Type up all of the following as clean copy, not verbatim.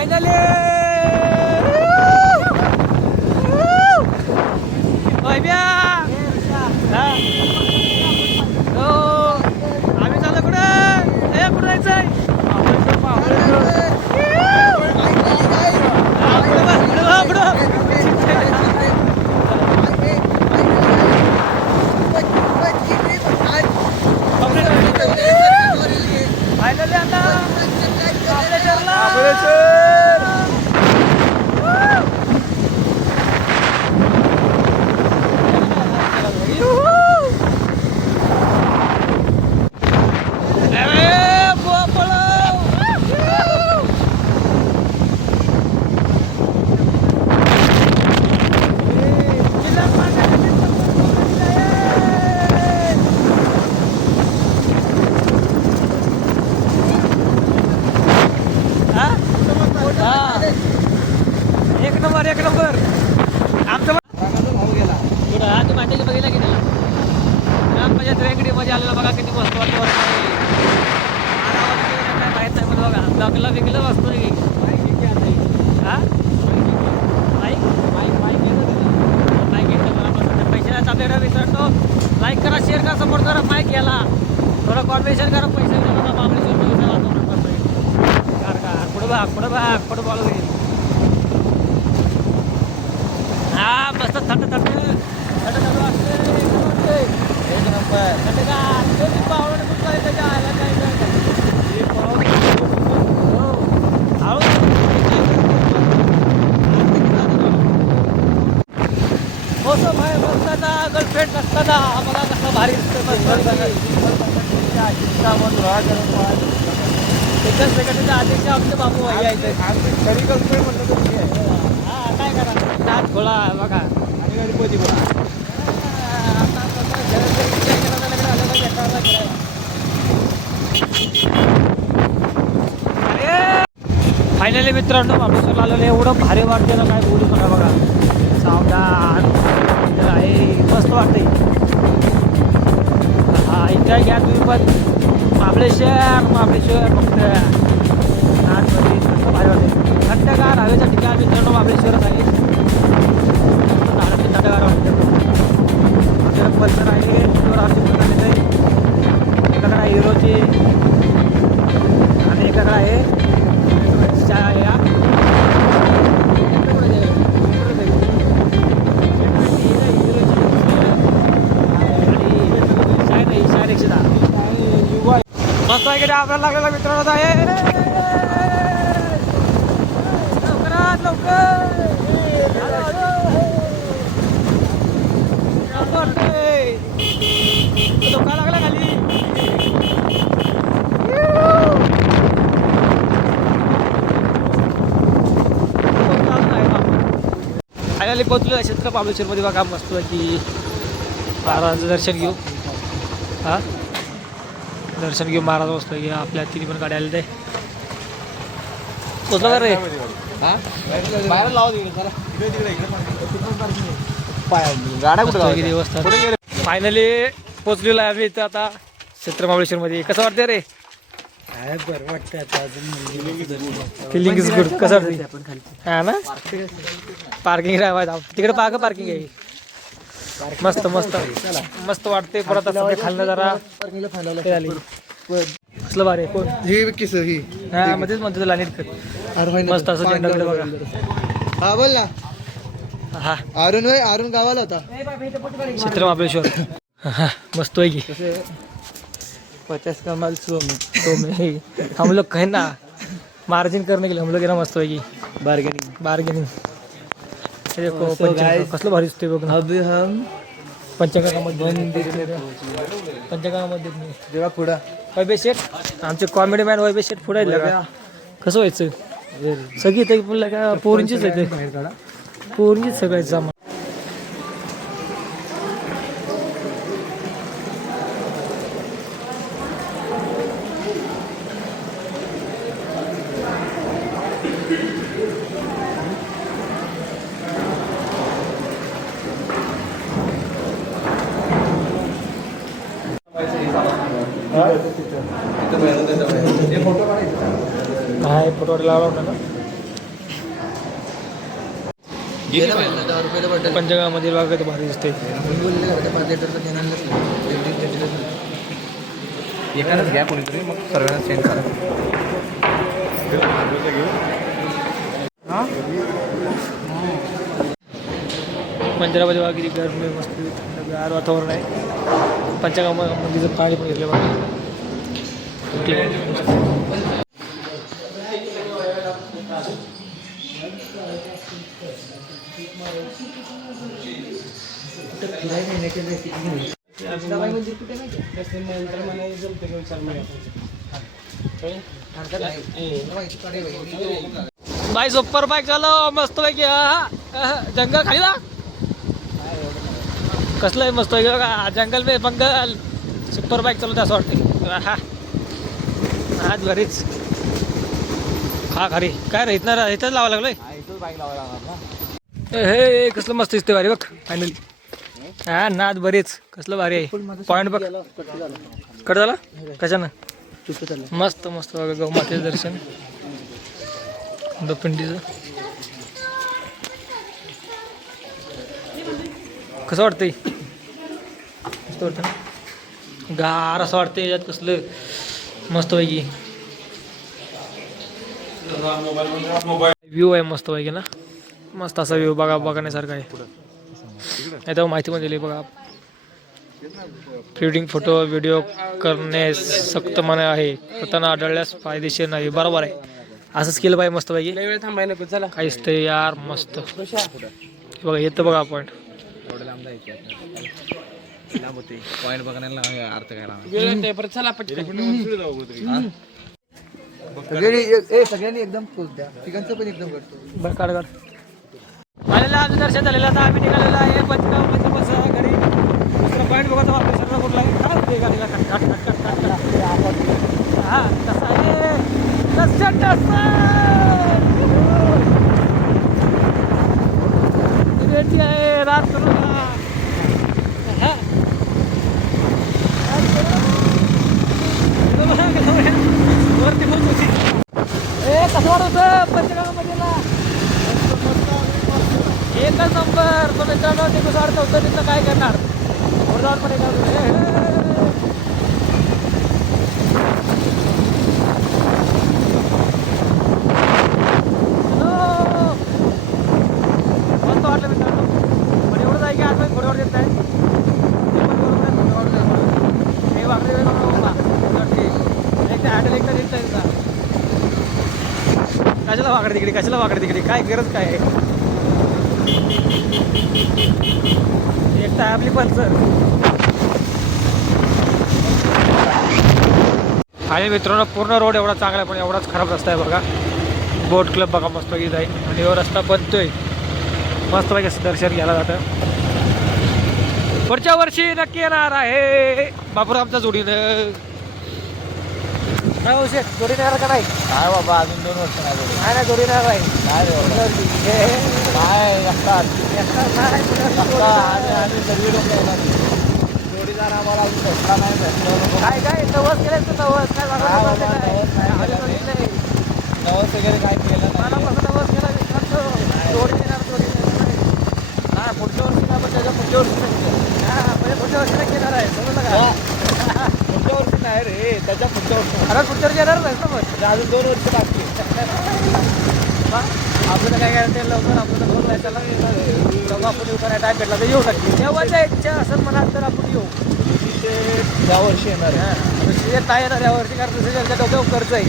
Finally आम्ही चालू कुठं हे कुठं जायचंय फायनली आता एक नंबर आमचा भाऊ गेला थोडा तू माझ्याची बघितला की नाही ग्रामपंचायत वेगळी मध्ये आलेला बघा किती मस्त वाटतं काय माहित नाही मला बघा लागला वेगळं वाजतो की पैशाला आपल्याकडे विचारतो लाईक करा शेअर करा सपोर्ट करा माईक घ्याला थोडं कॉन्व्हेन्शन करा पैसे पुढे भाग पुढे बॉल होईल हा मस्त थंड थंड चालू असते एक नंबर थंड का पावलं तुमचा त्याच्या आला काय मोसम आहे बसताना गर्लफ्रेंड नसताना आम्हाला कसं भारी एकच सेकंडच्या आधीच्या आमचे बाबू भाई यायचे घरी गर्लफ्रेंड म्हणलं तुम्ही हा काय करा नाच खोळा बघा आणि गणपती बोला फायनली मित्रांनो महाबळेश्वरला आलेलं एवढं भारी वाटते ना काय बोलू नका बघा सावधान आहे मस्त वाटते हा एन्जॉय घ्या तुम्ही पण महाबळेश्वर फक्त नाचमध्ये मस्त भारी वाटते थंडगार हवेच्या ठिकाणी मित्रांनो महाबळेश्वरात आहे थंडगार वाटते आमच्याकडे पल्सर आहे आलेलं आहे एकाकडे आहे हिरोची आणि एकाकडे आहे मस्त आहे की आपल्याला लागलेला मित्रांनो आहे लवकरात लवकर धोका लागला खाली फायनली पोहोचलो क्षेत्र महाबळेश्वरमध्ये बघा मस्त की महाराजांचं दर्शन घेऊ हा दर्शन घेऊ महाराज बसतो की आपल्या तिन्ही पण गाड्या आले ते पोचलो का रे देवस्थान फायनली पोचलेलो आहे आम्ही इथं आता क्षेत्र महाबळेश्वरमध्ये कसं वाटतंय रे बरं वाटतं फिलिंग इज गुड कसं वाटतं हा ना पार्किंग राहायचं तिकडे पार्किंग आहे मस्त मस्त मस्त वाटते परत खाल्लं जरा कसलं भारी कोण हा मध्येच म्हणतो लाईनीत मस्त असं झेंडाकडे बघा हा बोल ना हा अरुण गावाला होता क्षेत्र महाबळेश्वर मस्त आहे की 50 का माल तो में हम लोग कहें ना मार्जिन करने के लिए हम लोग ना मस्त है की बार्गेनिंग देखो कसलं भारी दिसतंय बघ अभी हम पंचगंगामध्ये जेव्हा पुढं वैभव शेठ आमचे कॉमेडी मॅन वैभव शेठ पुढे आहेत का कसं व्हायचं सगळी इथे पुन्हा का पोरींचीच आहे पोरींचीच सगळ्याचं सामान फोटो लावला होता ना गेलं पाहिजे 10 रुपयाला बॉटल. पंचगावामध्ये बघा तर भारी दिसते. बोलले का ते 5 लिटर तर घेणार एकाच घ्या कोणीतरी मग सर्वांना सेंड करा. मंदिरामध्ये बघा किती गरमी मस्त थंडगार वातावरण आहे. पंचगावामध्ये जर पाणी पण घेतलं बघा. बाई सुपर बाईक चालव मस्त पैकी. जंगल खाली ना कसलं आहे मस्त पैकी बघा. जंगल में बंगल सुपर बाईक चालवते असं वाटतं. हा आज बरीच हा खरी काय रे इथं इथंच लावा लागलोय. हे कसलं मस्त दिसते भारी बघ फायनली. हा नाद बरीच कसलं भारी आहे. पॉईंट बघ कट झाला कशानं. मस्त मस्त बघा गौ मातेचं दर्शन पिंडीचं कसं वाटतंय. मस्त वाटतं ना गार असं वाटतंय याच्यात कसलं मस्त पैकी व्ह्यू आहे मस्त पैकी ना. मस्त असा व्ह्यू बघा बघण्यासारखा आहे. नाही तर माहिती पण दिली बघा. प्री फोटो व्हिडिओ करणे सक्त मना आहे. करताना आढळल्यास फायदेशीर नाही. बरोबर आहे असंच केलं पाहिजे मस्त पैकी. काहीच ते यार मस्त बघा येतं बघा पॉईंट. पॉईंट बघण्याला अर्थ काय परत चला सगळ्यांनी एकदम पोच द्या. तिघांचं पण एकदम करतो. बरं काढ काढ. आलेलं आमचं दर्शन झालेलं. आता आम्ही निघालेलं आहे पंचगावमध्ये बस घरी. दुसरा पॉईंट बघा आपल्या सर्व कुठला आहे काय होते गाडीला हा कसं आहे रेडी आहे रात करू वरती होती. कसं वाटत पंचगावामध्ये एकच नंबर. तो मित्रांनो ते कसं वाटतं होतं तिथं काय करणार जाऊन पण मस्त वाटलं मित्रांनो. पण एवढं आहे की आज मी घोड्यावर देत नाही. हे वाकडे एक हँडल एकदा देत आहे. कशाला वाकडे तिकडे काय गरज काय आहे. एकटा आपली पल्सर. आणि मित्रांनो पूर्ण रोड एवढा चांगला आहे पण एवढाच खराब रस्ता आहे बघा. बोट क्लब बघा मस्तपैकी जाईल आणि हा रस्ता बनतोय मस्तपैकी दर्शन घ्यायला जातं. पुढच्या वर्षी नक्की येणार आहे बापूरामच्या जोडीनं. जोडीने येणार का नाही. काय बाबा अजून 2 वर्ष नाही. नाही जोडीने येणार आहे. जोडीदार आम्हाला अजून भेटला नाही. काय काय नवस केलं तू नवस काय नवस वगैरे काय केलं मला कसं नवस केला जोडी येणार हा पुढच्या वर्षी ना पण त्याच्या पुढच्या वर्षी हा म्हणजे पुढच्या वर्षी नक्की येणार आहे समजलं का. पुढच्या वर्षी नाही रे त्याच्या पुढच्या वर्षी. अरे पुढच्या वर्षी येणार नाही ना मग अजून 2 वर्ष बाकी. आपल्याला काय करायचं लवकर आपल्याला फोन नाही त्याला लवकर आपण येऊ करायला टाईम भेटला तर येऊ नक्की. तेव्हाच्या इच्छा असं म्हणाल तर आपण येऊ. त्या वर्षी येणार आहे नाही येणार या वर्षी कारण दुसऱ्या डोक्यावर कर्ज आहे.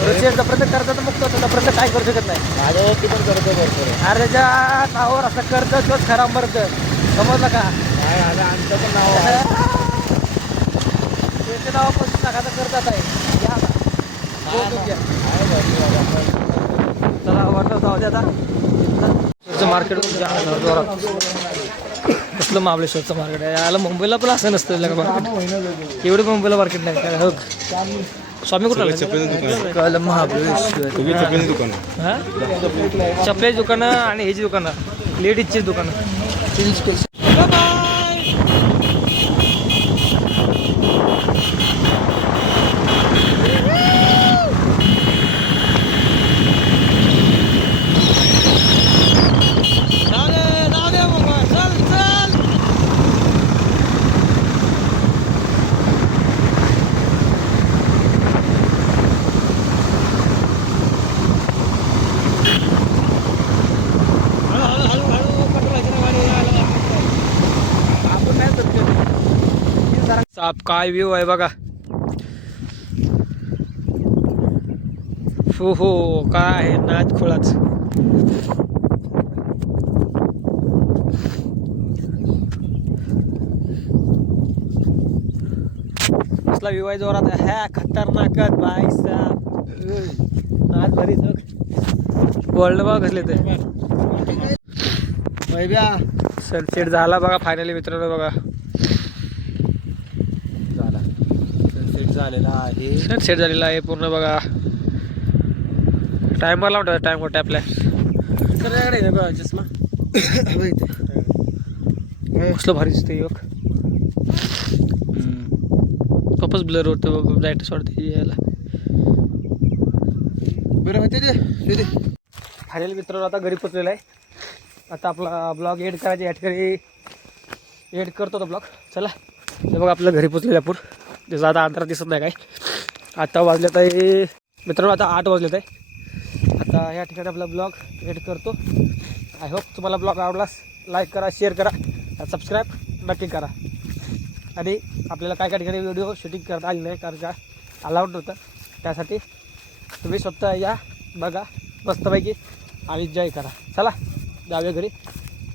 जोपर्यंत कर्जाचं मुक्त होतं तोपर्यंत काय करू शकत नाही. माझ्यावरती पण कर्ज भरपूर आहे. अरे ज्या नावावर असं कर्ज तोच खरा मर्द समजलं का. नाही आलं आमचं पण नाव आहे. त्याच्या नावापासून टाकायचं कर्जात आहे. या चला वाटलं जाऊ दे आता. मार्केट कसलं महाबळेश्वरचं मार्केट आहे. याला मुंबईला पण असं नसतं मार्केट. एवढं मुंबईला मार्केट नाही काय हो. स्वामी कुठं कळलं महाबळेश्वर. चपल्याची दुकानं आणि ह्याची दुकानं लेडीजची दुकानं. साप काय व्ह्यू आहे बघा. हो काय आहे नाच खोळाच. कसला व्ह्यू आहे जोरात. ह्या खतरनाकच भाई साहेब. नाच भरी वर्ल्ड बघा कसले ते. सनसेट झाला बघा फायनली मित्रांनो बघा. सनसेट झालेला आहे. सनसेट झालेला आहे पूर्ण बघा. टायमर लावून टाइम कोणते आपल्या चष्मा कसलं भारी दिसते योग. खूपच ब्लर होतं ब्राईटनेस वाढते यायला. बरं होते ते फायनली मित्रांनो आता घरी पोचलेला आहे. आता आपला ब्लॉग एड करायचा या ठिकाणी एड करतो तो ब्लॉग. चला ते बघा आपलं घरी पोचलेलं आहे. जसं आता अंतरात दिसत नाही काय. आता वाजलेत आहे मित्रांनो आता 8 वाजलेत आहे. आता या ठिकाणी आपला ब्लॉग एड करतो. आय होप तुम्हाला ब्लॉग आवडलास लाईक करा, शेअर करा, सबस्क्राईब नक्की करा. आणि आपल्याला काय ठिकाणी व्हिडिओ शूटिंग करता आली नाही कारण का अलाउड नव्हतं. त्यासाठी तुम्ही स्वतः या बघा मस्तपैकी आणि एन्जॉय करा. चला जाऊया घरी.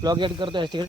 ब्लॉग एड करतो या ठिकाणी.